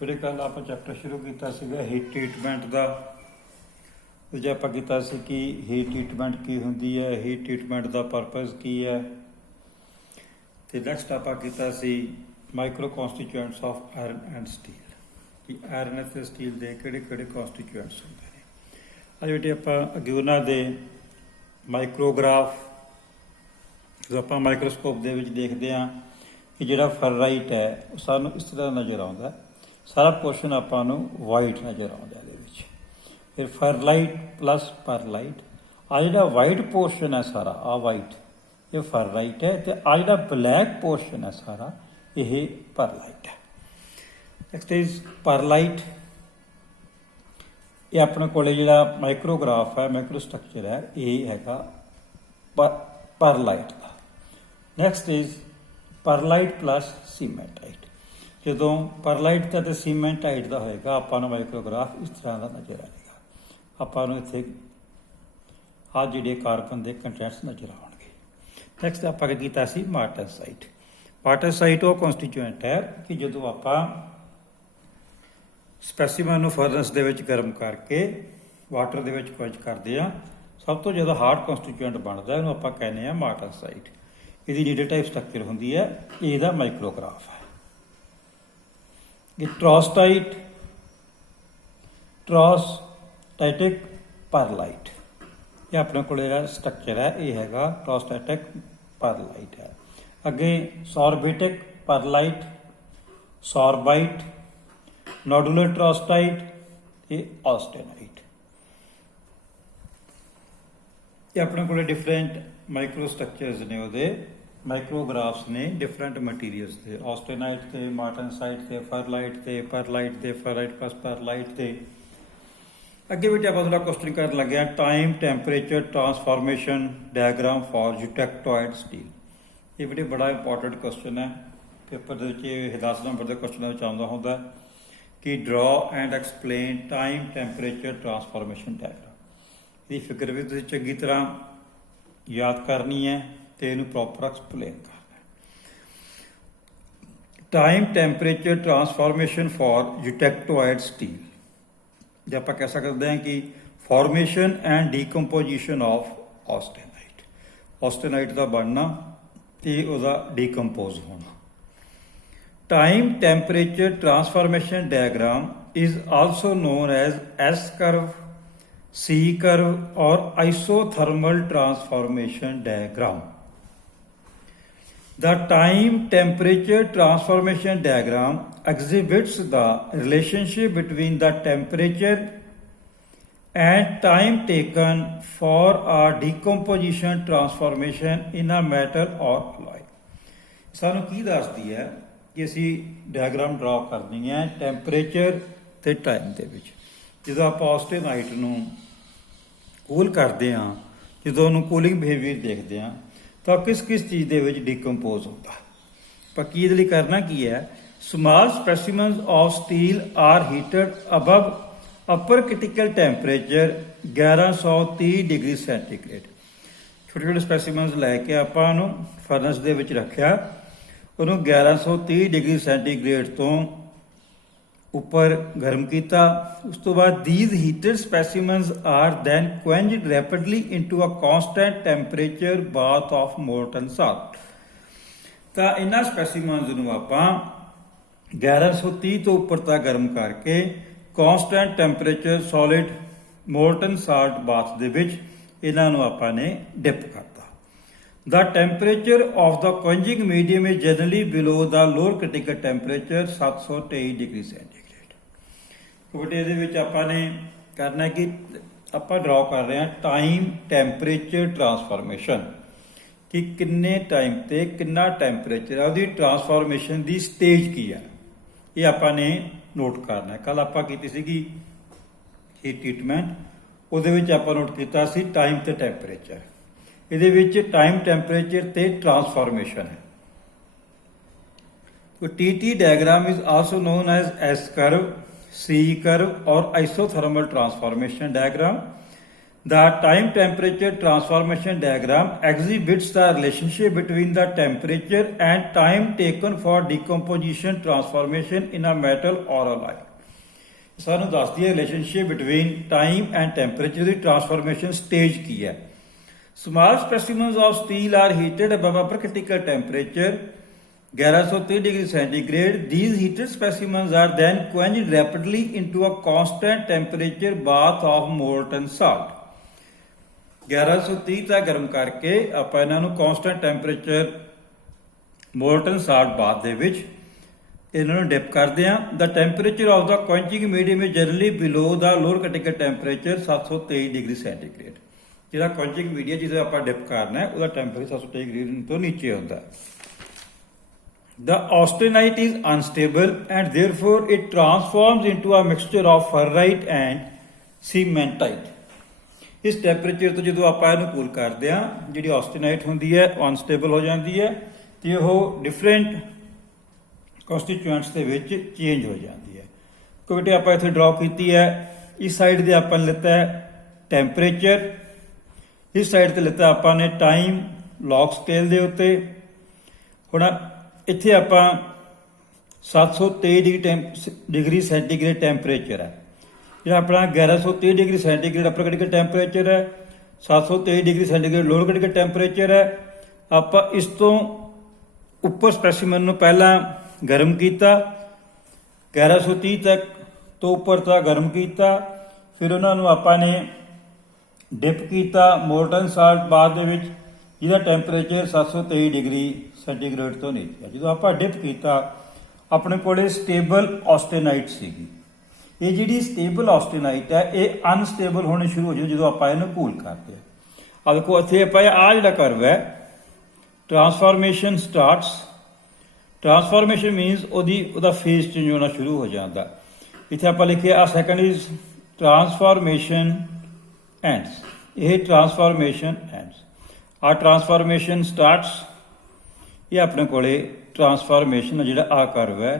फिर कल आप चैप्टर शुरू किया हीट ट्रीटमेंट का। जो आप किया कि हीट ट्रीटमेंट की होंगी है, हीट ट्रीटमेंट का परपज़ की है। तो नैक्सट आप किया micro constituents of iron and steel कि आयरन और स्टील के किहड़े कॉन्स्टिट्यूएंट्स होंगे ने। अज जो आप अगे उन्होंने माइक्रोग्राफ जो आप माइक्रोस्कोप के देखते हैं कि जोड़ा फरराइट है सानू इस तरह नज़र आता है। सारा पोर्शन आपां वाइट नज़र आता है। फिर फरलाइट प्लस परलाइट आ जो वाइट पोर्शन है सारा आ वाइट ये फरलाइट है। तो आ जो ब्लैक पोर्शन है सारा ये परलाइट है। Next is pearlite. ये अपने को जो माइक्रोग्राफ है माइक्रो स्ट्रक्चर है ये हैगा परलाइट का। Next is pearlite plus cementite. जो परलाइट का तो सीमेंटाइट का होएगा आपां नूं माइक्रोग्राफ इस तरह का नज़र आएगा। आपां नूं इत्थे आ जिहड़े कार्बन के कंटेंट्स नज़र आउणगे। नैक्सट आप किया मार्टनसाइट। मार्टनसाइट वो कॉन्स्टिट्यूएंट है कि जो आपां स्पैसीमन नूं फर्नेस दे विच गर्म करके वाटर दे विच कुछ करते हैं सब तो ज़्यादा हार्ड कॉन्स्टिट्यूएंट बनता है आपां कहने हैं मार्टनसाइट। इसकी नीडल टाइप स्ट्रक्चर होंदी है इसका माइक्रोग्राफ है। ये ट्रॉस्टाइट ट्रॉस्टैटिक परलाइट ये अपने को स्ट्रक्चर है ये हैगा ट्रॉस्टैटिक परलाइट है। अगे सॉर्बिटिक परलाइट सॉर्बाइट नोडुलर ट्रॉस्टाइट ये ऑस्टेनाइट। ये अपने को डिफरेंट माइक्रो स्ट्रक्चर्स ने वो माइक्रोग्राफ्स ने डिफरेंट मटीरियल्स थे ऑस्टेनाइट थे मार्टनसाइट थे फरलाइट थे परलाइट थे फरलाइट प्लस परलाइट थे। अगे भी आप थोड़ा क्वेश्चन कर लगे time temperature transformation diagram for eutectoid steel. ये भी बड़ा इंपॉर्टेंट क्वेश्चन है पेपर के 10 नंबर के क्वेश्चन आता होंगे कि draw and explain time temperature transformation diagram. ये फिगर भी तुसीं चंगी तरह याद करनी है तो इनू प्रॉपर एक्सप्लेन करना है। Time temperature transformation for eutectoid steel जो आप कह सकते हैं कि formation and decomposition of austenite. Austenite का बनना तो उसका डीकंपोज होना। Time temperature transformation diagram is also known as S curve C curve और isothermal transformation diagram. The time temperature transformation diagram exhibits the relationship between the temperature and time taken for a decomposition transformation in a metal or alloy। सानू की दसदी है कि असी diagram draw करनी है temperature ते time दे विच। जो आप ऑस्टेनाइट नूं कूल करते हैं जो उन्होंने कूलिंग बिहेवियर देखते हैं तो किस किस चीज़ के डिकंपोज होता है। पक्की ये करना की है small specimens of steel are heated above upper critical temperature 1130 degree centigrade. छोटे छोटे स्पेसिमन्स लैके आपां फर्नस दे विच रखिया उन्होंने 1130 डिग्री सेंटीग्रेड तो उपर गर्म किया। उस तो बाद these heated specimens are then quenched rapidly into a constant temperature bath of molten salt. तो इन्हां स्पैसीमन्स नूं आपां 1130 तो उपर तक गर्म करके constant temperature solid molten salt bath दे विच इन्हां नूं आपां ने डिप करता। The temperature of the quenching medium is generally below the lower critical temperature 723 degree centigrade. तो बेटे ये आपने करना कि आप ड्रॉ कर रहे हैं टाइम टैंपरेचर ट्रांसफॉर्मेशन कि किन्ने टाइम ते किन्ना टैंपरेचर है ट्रांसफॉर्मेशन की स्टेज की है ये आपने नोट करना है। कल आप की हीट ट्रीटमेंट वो नोट किया टाइम ते टैंपरेचर ये टाइम टैंपरेचर ते ट्रांसफॉर्मेशन है। तो T diagram is also known as S curve C curve और isothermal transformation diagram. The time temperature transformation diagram exhibits the relationship between the temperature and time taken for decomposition transformation in a metal or a light. ਸਾਨੂੰ ਦੱਸਦੀ ਹੈ relationship between time and temperature the transformation stage ਕੀ ਹੈ. Small specimens of steel are heated above a critical temperature 1130 degrees centigrade. These heated specimens are then quenched rapidly into a constant temperature bath of molten salt. 1130 ਤੱਕ ਗਰਮ ਕਰਕੇ ਆਪਾਂ ਇਹਨਾਂ ਨੂੰ constant temperature molten salt bath ਦੇ ਵਿੱਚ ਇਹਨਾਂ ਨੂੰ ਡਿਪ ਕਰਦੇ ਆ. The temperature of the quenching medium is generally below the lower critical temperature 723 degree centigrade. ਜਿਹੜਾ ਕੁਐਂਚਿੰਗ ਮੀਡੀਅਮ ਜਿਹਦੇ ਆਪਾਂ ਡਿਪ ਕਰਨਾ ਹੈ ਉਹਦਾ ਟੈਂਪਰੇਚਰ 723 ਡਿਗਰੀ ਤੋਂ ਨੀਚੇ ਹੁੰਦਾ. The austenite is unstable and therefore it transforms into a mixture of ferrite and cementite. ਇਸ ਟੈਂਪਰੇਚਰ ਤੋਂ ਜਦੋਂ ਆਪਾਂ ਇਹਨੂੰ ਕੂਲ ਕਰਦੇ ਆ ਜਿਹੜੀ ਆਸਟੇਨਾਈਟ ਹੁੰਦੀ ਹੈ ਉਹ ਅਨਸਟੇਬਲ ਹੋ ਜਾਂਦੀ ਹੈ ਤੇ ਉਹ ਡਿਫਰੈਂਟ ਕਨਸਟੀਟੂਐਂਟਸ ਦੇ ਵਿੱਚ ਚੇਂਜ ਹੋ ਜਾਂਦੀ ਹੈ. ਕਿਉਂਕਿ ਆਪਾਂ ਇੱਥੇ ਡਰਾ ਕੀਤੀ ਹੈ ਇਸ ਸਾਈਡ ਦੇ ਆਪਾਂ ਨੇ ਲਿੱਤਾ ਹੈ ਟੈਂਪਰੇਚਰ, ਇਸ ਸਾਈਡ ਤੇ ਲਿੱਤਾ ਆਪਾਂ ਨੇ ਟਾਈਮ ਲੌਗ ਸਕੇਲ ਦੇ ਉੱਤੇ. ਹੁਣ ਇੱਥੇ ਆਪਾਂ 723 ਡਿਗਰੀ ਸੈਂਟੀਗ੍ਰੇਡ ਟੈਂਪਰੇਚਰ ਹੈ. ਜਿਹੜਾ ਆਪਣਾ 1130 ਡਿਗਰੀ ਸੈਂਟੀਗ੍ਰੇਡ ਅਪਰ ਕ੍ਰਿਟੀਕਲ ਟੈਂਪਰੇਚਰ ਹੈ, 723 degree centigrade lower critical temperature ਹੈ. ਆਪਾਂ ਇਸ ਤੋਂ ਉੱਪਰ ਸਪੈਸੀਮਨ ਨੂੰ ਪਹਿਲਾਂ ਗਰਮ ਕੀਤਾ 1130 ਤੱਕ ਤੋਂ ਉੱਪਰ ਤੱਕ ਗਰਮ ਕੀਤਾ, ਫਿਰ ਉਹਨਾਂ ਨੂੰ ਆਪਾਂ ਨੇ ਡਿਪ ਕੀਤਾ ਮੋਲਟਨ ਸਾਲਟ ਬਾਥ ਦੇ ਵਿੱਚ ਜਿਹਦਾ ਟੈਂਪਰੇਚਰ 723 ਡਿਗਰੀ ਸੈਂਟੀਗ੍ਰੇਡ ਤੋਂ ਨੀਚੇ ਹੈ. ਜਦੋਂ ਆਪਾਂ ਡਿਪ ਕੀਤਾ ਆਪਣੇ ਕੋਲੇ ਸਟੇਬਲ ਆਸਟੇਨਾਈਟ ਸੀਗੀ. ਇਹ ਜਿਹੜੀ ਸਟੇਬਲ ਆਸਟੇਨਾਈਟ ਹੈ ਇਹ ਅਨਸਟੇਬਲ ਹੋਣੀ ਸ਼ੁਰੂ ਹੋ ਜਾਂਦੀ ਜਦੋਂ ਆਪਾਂ ਇਹਨੂੰ ਕੂਲ ਕਰਦੇ ਹਾਂ. ਆ ਦੇਖੋ ਇੱਥੇ ਆਪਾਂ ਆਹ ਜਿਹੜਾ ਕਰਵ ਹੈ ਟਰਾਂਸਫਾਰਮੇਸ਼ਨ ਸਟਾਰਟਸ. ਟਰਾਂਸਫਾਰਮੇਸ਼ਨ ਮੀਨਸ ਉਹਦਾ ਫੇਸ ਚੇਂਜ ਹੋਣਾ ਸ਼ੁਰੂ ਹੋ ਜਾਂਦਾ. ਇੱਥੇ ਆਪਾਂ ਲਿਖਿਆ ਆ ਸੈਕੰਡ ਇਜ਼ ਟਰਾਂਸਫਾਰਮੇਸ਼ਨ ਐਂਡਸ. ਇਹ ਟਰਾਂਸਫਾਰਮੇਸ਼ਨ ਐਂਡਸ. ਆ ਟਰਾਂਸਫਾਰਮੇਸ਼ਨ ਸਟਾਰਟਸ. ਇਹ ਆਪਣੇ ਕੋਲੇ ਟਰਾਂਸਫਾਰਮੇਸ਼ਨ ਜਿਹੜਾ ਆ ਕਰਵ ਹੈ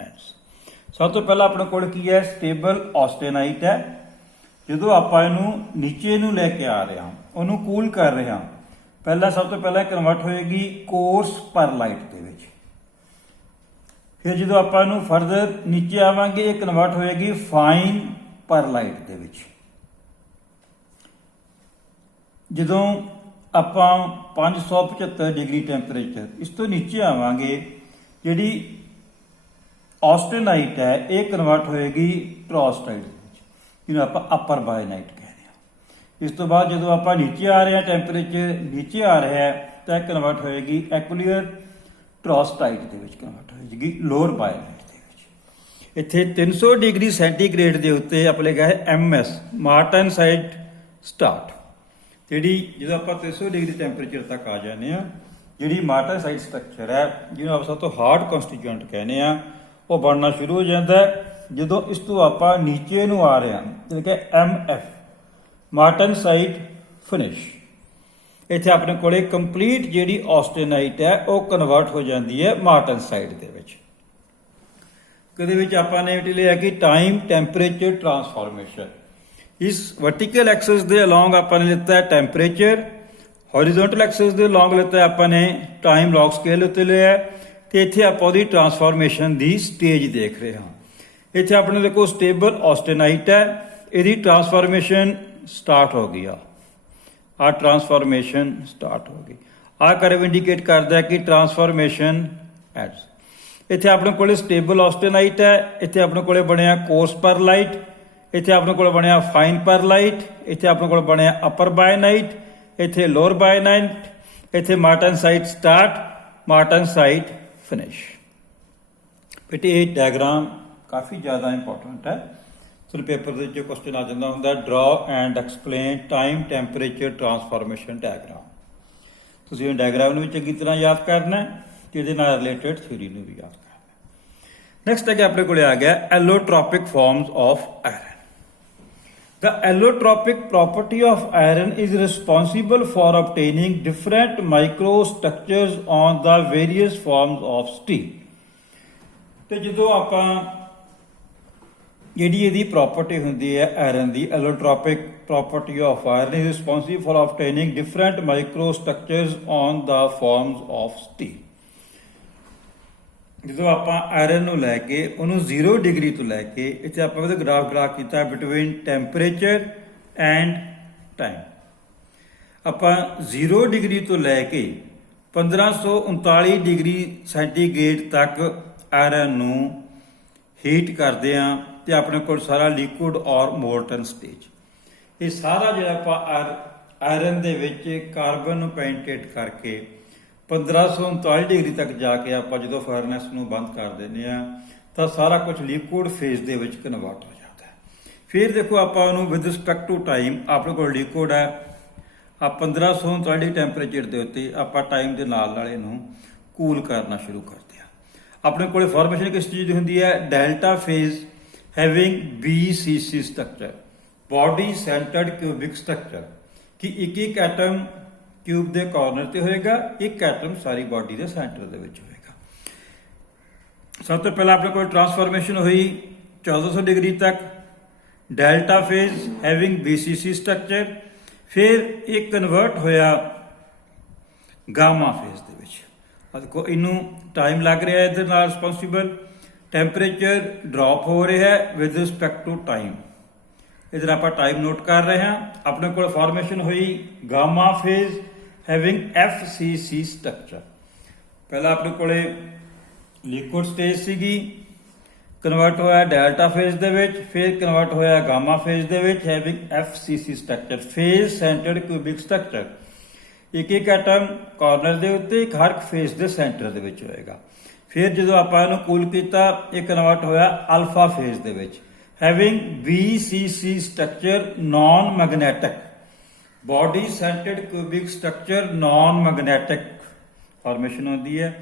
ਐਂਡਸ. ਸਭ ਤੋਂ ਪਹਿਲਾਂ ਆਪਣੇ ਕੋਲ ਕੀ ਹੈ ਸਟੇਬਲ ਆਸਟੇਨਾਈਟ ਹੈ. ਜਦੋਂ ਆਪਾਂ ਇਹਨੂੰ ਨੀਚੇ ਨੂੰ ਲੈ ਕੇ ਆ ਰਹੇ ਹਾਂ ਉਹਨੂੰ ਕੂਲ ਕਰ ਰਹੇ ਹਾਂ ਪਹਿਲਾਂ ਸਭ ਤੋਂ ਪਹਿਲਾਂ ਕਨਵਰਟ ਹੋਏਗੀ ਕੋਰਸ ਪਰਲਾਈਟ ਦੇ ਵਿੱਚ. ਫਿਰ ਜਦੋਂ ਆਪਾਂ ਇਹਨੂੰ ਫਰਦਰ ਨੀਚੇ ਆਵਾਂਗੇ ਇਹ ਕਨਵਰਟ ਹੋਏਗੀ ਫਾਈਨ ਪਰਲਾਈਟ ਦੇ ਵਿੱਚ. ਜਦੋਂ ਆਪਾਂ 575 ਡਿਗਰੀ ਟੈਂਪਰੇਚਰ ਇਸ ਤੋਂ ਨੀਚੇ ਆਵਾਂਗੇ ਜਿਹੜੀ ਆਸਟੇਨਾਈਟ ਹੈ ਇਹ ਕਨਵਰਟ ਹੋਏਗੀ ਟਰੋਸਟਾਈਟ ਦੇ ਵਿੱਚ, ਜਿਹਨੂੰ ਆਪਾਂ ਅਪਰ ਬਾਇਨਾਈਟ ਕਹਿੰਦੇ ਹਾਂ. ਇਸ ਤੋਂ ਬਾਅਦ ਜਦੋਂ ਆਪਾਂ ਨੀਚੇ ਆ ਰਹੇ ਹਾਂ ਟੈਂਪਰੇਚਰ ਨੀਚੇ ਆ ਰਿਹਾ ਹੈ ਤਾਂ ਕਨਵਰਟ ਹੋਏਗੀ ਐਕੁਲੀਅਰ ਟਰੋਸਟਾਈਟ ਦੇ ਵਿੱਚ ਕਨਵਰਟ ਹੋਏਗੀ ਲੋਅਰ ਬਾਇਨਾਈਟ ਦੇ ਵਿੱਚ. ਇੱਥੇ 300 ਡਿਗਰੀ ਸੈਂਟੀਗ੍ਰੇਡ ਦੇ ਉੱਤੇ ਆਪਾਂ ਲਿਖਿਆ ਹੈ MS ਮਾਰਟਨਸਾਈਟ ਸਟਾਰਟ. ਜਿਹੜੀ ਜਦੋਂ ਆਪਾਂ 300 ਡਿਗਰੀ ਟੈਂਪਰੇਚਰ ਤੱਕ ਆ ਜਾਂਦੇ ਆ ਜਿਹੜੀ ਮਾਰਟਨਸਾਈਟ ਸਟਰਕਚਰ ਹੈ ਜਿਹਨੂੰ ਆਪਾਂ ਸਭ ਤੋਂ ਹਾਰਡ ਕਨਸਟੀਟਿਊਐਂਟ ਕਹਿੰਦੇ ਆ ਉਹ ਬਣਨਾ ਸ਼ੁਰੂ ਹੋ ਜਾਂਦਾ ਜਦੋਂ ਇਸ ਤੋਂ ਆਪਾਂ ਨੀਚੇ ਨੂੰ ਆ ਰਹੇ ਹਾਂ ਜਿਵੇਂ ਕਿ MF ਮਾਰਟਨਸਾਈਟ ਫਿਨਿਸ਼. ਇੱਥੇ ਆਪਣੇ ਕੋਲੇ ਕੰਪਲੀਟ ਜਿਹੜੀ ਆਸਟੇਨਾਈਟ ਹੈ ਉਹ ਕਨਵਰਟ ਹੋ ਜਾਂਦੀ ਹੈ ਮਾਰਟਨਸਾਈਟ ਦੇ ਵਿੱਚ. ਇਹਦੇ ਵਿੱਚ ਆਪਾਂ ਨੇ ਲਿਆ ਕਿ ਟਾਈਮ ਟੈਂਪਰੇਚਰ ਟਰਾਂਸਫਾਰਮੇਸ਼ਨ. ਇਸ ਵਰਟੀਕਲ ਐਕਸਿਸ ਦੇ ਅਲੋਂਗ ਆਪਾਂ ਨੇ ਲਿੱਤਾ ਹੈ ਟੈਂਪਰੇਚਰ, ਹੌਰੀਜ਼ੌਂਟਲ ਐਕਸਿਸ ਦੇ ਅਲੋਂਗ ਲਿੱਤਾ ਆਪਾਂ ਨੇ ਟਾਈਮ ਲੌਗ ਸਕੇਲ ਉੱਤੇ ਲਿਆ ਤੇ ਇੱਥੇ ਆਪਾਂ ਉਹਦੀ ਟਰਾਂਸਫਾਰਮੇਸ਼ਨ ਦੀ ਸਟੇਜ ਦੇਖ ਰਹੇ ਹਾਂ. ਇੱਥੇ ਆਪਣੇ ਦੇਖੋ ਸਟੇਬਲ ਆਸਟੇਨਾਈਟ ਹੈ ਇਹਦੀ ਟਰਾਂਸਫਾਰਮੇਸ਼ਨ ਸਟਾਰਟ ਹੋ ਗਈ ਆ ਟਰਾਂਸਫਾਰਮੇਸ਼ਨ ਸਟਾਰਟ ਹੋ ਗਈ. ਆ ਕਰਵ ਇੰਡੀਕੇਟ ਕਰਦਾ ਕਿ ਟਰਾਂਸਫਾਰਮੇਸ਼ਨ ਐਡਸ. ਇੱਥੇ ਆਪਣੇ ਕੋਲੇ ਸਟੇਬਲ ਆਸਟੇਨਾਈਟ ਹੈ, ਇੱਥੇ ਆਪਣੇ ਕੋਲੇ ਬਣਿਆ ਕੋਰਸ ਪਰਲਾਈਟ, ਇੱਥੇ ਆਪਣੇ ਕੋਲ ਬਣਿਆ ਫਾਈਨ ਪਰਲਾਈਟ, ਇੱਥੇ ਆਪਣੇ ਕੋਲ ਬਣਿਆ ਅਪਰ ਬਾਇਨਾਈਟ, ਇੱਥੇ ਲੋਅਰ ਬਾਇਨਾਈਟ, ਇੱਥੇ ਮਾਰਟਨਸਾਈਟ ਸਟਾਰਟ ਮਾਰਟਨਸਾਈਟ ਫਿਨਿਸ਼. ਬੇਟੇ ਇਹ ਡਾਇਗਰਾਮ ਕਾਫੀ ਜ਼ਿਆਦਾ ਇੰਪੋਰਟੈਂਟ ਹੈ. ਤੁਹਾਨੂੰ ਪੇਪਰ ਦੇ ਵਿੱਚ ਕੁਐਸਚਨ ਆ ਜਾਂਦਾ ਹੁੰਦਾ draw and explain time temperature transformation diagram. ਤੁਸੀਂ ਇਹ ਡਾਇਗਰਾਮ ਨੂੰ ਵੀ ਚੰਗੀ ਤਰ੍ਹਾਂ ਯਾਦ ਕਰਨਾ ਤੇ ਇਹਦੇ ਨਾਲ ਰਿਲੇਟਡ ਥਿਊਰੀ ਨੂੰ ਵੀ ਯਾਦ ਕਰਨਾ. ਨੈਕਸਟ ਅੱਗੇ ਆਪਣੇ ਕੋਲੇ ਆ ਗਿਆ allotropic forms of iron. The allotropic property of iron is responsible for obtaining different microstructures on the various forms of steel. ਤੇ ਜਦੋਂ ਆਪਾਂ ਜਿਹੜੀ ਇਹਦੀ ਪ੍ਰੋਪਰਟੀ ਹੁੰਦੀ ਹੈ ਆਇਰਨ ਦੀ, allotropic property of iron is responsible for obtaining different micro structures on the forms of steel. ਜਦੋਂ ਆਪਾਂ ਆਇਰਨ ਨੂੰ ਲੈ ਕੇ ਉਹਨੂੰ 0 ਡਿਗਰੀ ਤੋਂ ਲੈ ਕੇ ਇੱਥੇ ਆਪਾਂ ਉਹਦਾ ਗ੍ਰਾਫ ਡਰਾ ਕੀਤਾ ਬਿਟਵੀਨ ਟੈਂਪਰੇਚਰ ਐਂਡ ਟਾਈਮ। ਆਪਾਂ 0 ਡਿਗਰੀ ਤੋਂ ਲੈ ਕੇ 1539 ਡਿਗਰੀ ਸੈਂਟੀਗ੍ਰੇਡ ਤੱਕ ਆਇਰਨ ਨੂੰ ਹੀਟ ਕਰਦੇ ਹਾਂ ਤੇ ਆਪਣੇ ਕੋਲ ਸਾਰਾ ਲਿਕੁਇਡ ਔਰ ਮੋਲਟਨ ਸਟੇਜ। ਇਹ ਸਾਰਾ ਜਿਹੜਾ ਆਪਾਂ ਆਇਰਨ ਦੇ ਵਿੱਚ ਕਾਰਬਨ ਨੂੰ ਪੈਨਟ੍ਰੇਟ ਕਰਕੇ 1539 ਡਿਗਰੀ ਤੱਕ ਜਾ ਕੇ ਆਪਾਂ ਜਦੋਂ ਫਰਨੈਸ ਨੂੰ ਬੰਦ ਕਰ ਦਿੰਦੇ ਆ ਤਾਂ ਸਾਰਾ ਕੁਝ ਲਿਕੁਇਡ ਫੇਜ਼ ਦੇ ਵਿੱਚ ਕਨਵਰਟ ਹੋ ਜਾਂਦਾ ਹੈ। ਫਿਰ ਦੇਖੋ ਆਪਾਂ ਉਹਨੂੰ ਵਿਦ ਰਿਸਪੈਕਟ ਟੂ ਟਾਈਮ, ਆਪਣੇ ਕੋਲ ਲਿਕੁਇਡ ਹੈ, ਆ 1539 ਡਿਗਰੀ ਟੈਂਪਰੇਚਰ ਦੇ ਉੱਤੇ ਆਪਾਂ ਟਾਈਮ ਦੇ ਨਾਲ ਨਾਲ ਇਹਨੂੰ ਕੂਲ ਕਰਨਾ ਸ਼ੁਰੂ ਕਰਦੇ ਆ। ਆਪਣੇ ਕੋਲ ਫਾਰਮੇਸ਼ਨ ਕਿਸ ਚੀਜ਼ ਦੀ ਹੁੰਦੀ ਹੈ? Delta phase having BCC structure, body centred cubic structure, ਕਿ ਇੱਕ ਐਟਮ ਕਿਊਬ ਦੇ ਕਾਰਨਰ ਤੇ ਹੋਏਗਾ, ਇੱਕ ਐਟਮ ਸਾਰੀ ਬਾਡੀ ਦੇ ਸੈਂਟਰ ਦੇ ਵਿੱਚ ਹੋਏਗਾ। ਸਭ ਤੋਂ ਪਹਿਲਾਂ ਆਪਣੇ ਕੋਲ ਟਰਾਂਸਫਾਰਮੇਸ਼ਨ ਹੋਈ 1400 ਡਿਗਰੀ ਤੱਕ, delta phase having BCC structure. ਫਿਰ ਇਹ ਕਨਵਰਟ ਹੋਇਆ ਗਾਮਾ ਫੇਜ਼ ਦੇ ਵਿੱਚ। ਦੇਖੋ ਇਹਨੂੰ ਟਾਈਮ ਲੱਗ ਰਿਹਾ, ਇਹਦੇ ਨਾਲ ਰਿਸਪੌਂਸਿਬਲ ਟੈਂਪਰੇਚਰ ਡ੍ਰੌਪ ਹੋ ਰਿਹਾ ਹੈ ਵਿਦ ਰਿਸਪੈਕਟ ਟੂ ਟਾਈਮ। ਇਧਰ ਆਪਾਂ ਟਾਈਮ ਨੋਟ ਕਰ ਰਹੇ ਹਾਂ। ਆਪਣੇ ਕੋਲ ਫਾਰਮੇਸ਼ਨ ਹੋਈ gamma phase having FCC structure. ਪਹਿਲਾਂ ਆਪਣੇ ਕੋਲੇ ਲਿਕੁਇਡ ਸਟੇਜ ਸੀਗੀ, ਕਨਵਰਟ ਹੋਇਆ ਡੈਲਟਾ ਫੇਜ਼ ਦੇ ਵਿੱਚ, ਫਿਰ ਕਨਵਰਟ ਹੋਇਆ ਗਾਮਾ ਫੇਜ਼ ਦੇ ਵਿੱਚ having FCC structure, face centred cubic structure. ਇੱਕ ਐਟਮ ਕਾਰਨਰ ਦੇ ਉੱਤੇ, ਇੱਕ ਹਰ ਫੇਜ਼ ਦੇ ਸੈਂਟਰ ਦੇ ਵਿੱਚ ਹੋਏਗਾ। ਫਿਰ ਜਦੋਂ ਆਪਾਂ ਇਹਨੂੰ ਕੂਲ ਕੀਤਾ, ਇਹ ਕਨਵਰਟ ਹੋਇਆ ਅਲਫਾ ਫੇਜ਼ ਦੇ ਵਿੱਚ having BCC structure, non magnetic, body centred cubic structure, non magnetic formation ਹੁੰਦੀ ਹੈ।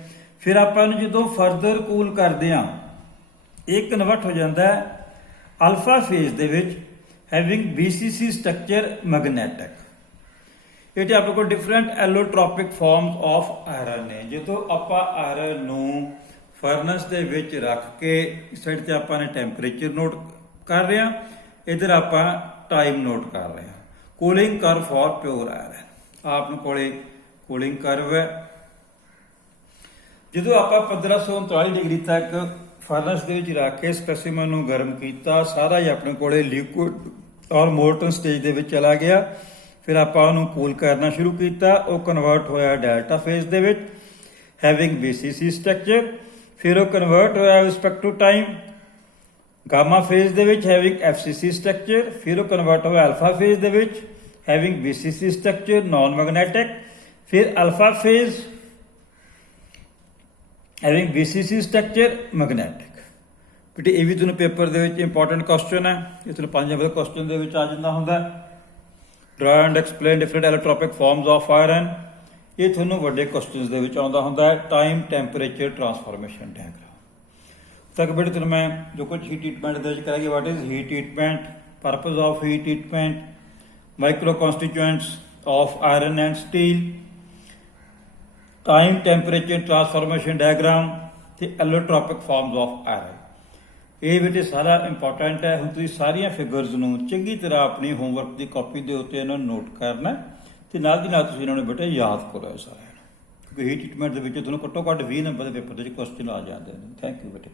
ਫਿਰ ਆਪਾਂ ਇਹਨੂੰ ਜਦੋਂ ਫਰਦਰ ਕੂਲ ਕਰਦੇ ਹਾਂ, ਇਹ ਕਨਵਰਟ ਹੋ ਜਾਂਦਾ ਹੈ ਅਲਫਾ ਫੇਜ਼ ਦੇ ਵਿੱਚ ਹੈਵਿੰਗ BCC ਸਟਰਕਚਰ, ਮੈਗਨੈਟਿਕ। ਇਹ ਆਪਣੇ ਕੋਲ different allotropic forms of iron ਨੇ। ਜਦੋਂ ਆਪਾਂ ਆਇਰਨ ਨੂੰ ਫਰਨਸ ਦੇ ਵਿੱਚ ਰੱਖ ਕੇ ਇਸ ਸਾਈਡ ਤੇ ਆਪਾਂ ਨੇ ਟੈਂਪਰੇਚਰ ਨੋਟ ਕਰ ਰਹੇ ਹਾਂ, ਇਧਰ ਆਪਾਂ ਟਾਈਮ ਨੋਟ ਕਰ ਰਹੇ ਹਾਂ। Cooling curve for pure iron, ਆਪਣੇ ਕੋਲੇ ਕੂਲਿੰਗ ਕਰਵ ਹੈ। ਜਦੋਂ ਆਪਾਂ 1539 ਡਿਗਰੀ ਤੱਕ ਫਰਨਸ ਦੇ ਵਿੱਚ ਰੱਖ ਕੇ ਸਪੈਸੀਮਨ ਨੂੰ ਗਰਮ ਕੀਤਾ, ਸਾਰਾ ਹੀ ਆਪਣੇ ਕੋਲੇ ਲਿਕੁਇਡ ਔਰ ਮੋਲਟਨ ਸਟੇਜ ਦੇ ਵਿੱਚ ਚਲਾ ਗਿਆ। ਫਿਰ ਆਪਾਂ ਉਹਨੂੰ ਕੂਲ ਕਰਨਾ ਸ਼ੁਰੂ ਕੀਤਾ, ਉਹ ਕਨਵਰਟ ਹੋਇਆ ਡੈਲਟਾ ਫੇਜ਼ ਦੇ ਵਿੱਚ ਹੈਵਿੰਗ BCC ਸਟਰਕਚਰ। ਫਿਰ ਉਹ ਕਨਵਰਟ ਹੋਇਆ respect to time gamma phase ਦੇ ਵਿੱਚ ਹੈਵਿੰਗ FCC ਸਟਰਕਚਰ। ਫਿਰ ਉਹ ਕਨਵਰਟ ਹੋਇਆ ਅਲਫਾ ਫੇਜ਼ ਦੇ ਵਿੱਚ having BCC structure, non magnetic. ਫਿਰ alpha phase having BCC structure, magnetic. ਬੇਟੇ ਇਹ ਵੀ ਤੁਹਾਨੂੰ ਪੇਪਰ ਦੇ ਵਿੱਚ ਇੰਪੋਰਟੈਂਟ ਕੁਐਸਚਨ ਹੈ, ਇਹ ਤੁਹਾਨੂੰ 5 ਨੰਬਰ ਕੁਐਸਚਨ ਦੇ ਵਿੱਚ ਆ ਜਾਂਦਾ ਹੁੰਦਾ। Draw and explain different allotropic forms of iron, ਇਹ ਤੁਹਾਨੂੰ ਵੱਡੇ ਕੁਐਸਚਨਸ ਦੇ ਵਿੱਚ ਆਉਂਦਾ ਹੁੰਦਾ ਹੈ। ਟਾਈਮ, ਟੈਂਪਰੇਚਰ, ਟਰਾਂਸਫਾਰਮੇਸ਼ਨ ਡਾਇਗਰਾਮ ਤੱਕ ਬੇਟੇ ਤੁਹਾਨੂੰ ਮੈਂ ਜੋ ਕੁਝ ਹੀਟ ਟ੍ਰੀਟਮੈਂਟ ਦੇ ਵਿੱਚ ਕਰਾਂਗੇ। What is heat treatment, purpose of heat treatment, micro constituents of iron and steel, time, temperature, transformation diagram ਤੇ ਐਲੋਟ੍ਰੋਪਿਕ ਫਾਰਮਸ ਆਫ ਆਇਰਨ। ਇਹ ਬੇਟੇ ਸਾਰਾ ਇੰਪੋਰਟੈਂਟ ਹੈ। ਹੁਣ ਤੁਸੀਂ ਸਾਰੀਆਂ ਫਿਗਰਸ ਨੂੰ ਚੰਗੀ ਤਰ੍ਹਾਂ ਆਪਣੀ ਹੋਮਵਰਕ ਦੀ ਕਾਪੀ ਦੇ ਉੱਤੇ ਇਹਨਾਂ ਨੂੰ ਨੋਟ ਕਰਨਾ ਤੇ ਨਾਲ ਦੀ ਨਾਲ ਤੁਸੀਂ ਇਹਨਾਂ ਨੂੰ ਬੇਟੇ ਯਾਦ ਕਰੋ ਸਾਰਿਆਂ ਨੂੰ, ਕਿਉਂਕਿ ਹੀਟ ਟ੍ਰੀਟਮੈਂਟ ਦੇ ਵਿੱਚ ਤੁਹਾਨੂੰ ਘੱਟੋ ਘੱਟ 20 ਨੰਬਰ ਦੇ ਪੇਪਰ ਦੇ ਵਿੱਚ ਕੁਐਸਚਨ ਆ ਜਾਂਦੇ ਨੇ। ਥੈਂਕ ਯੂ ਬੇਟੇ।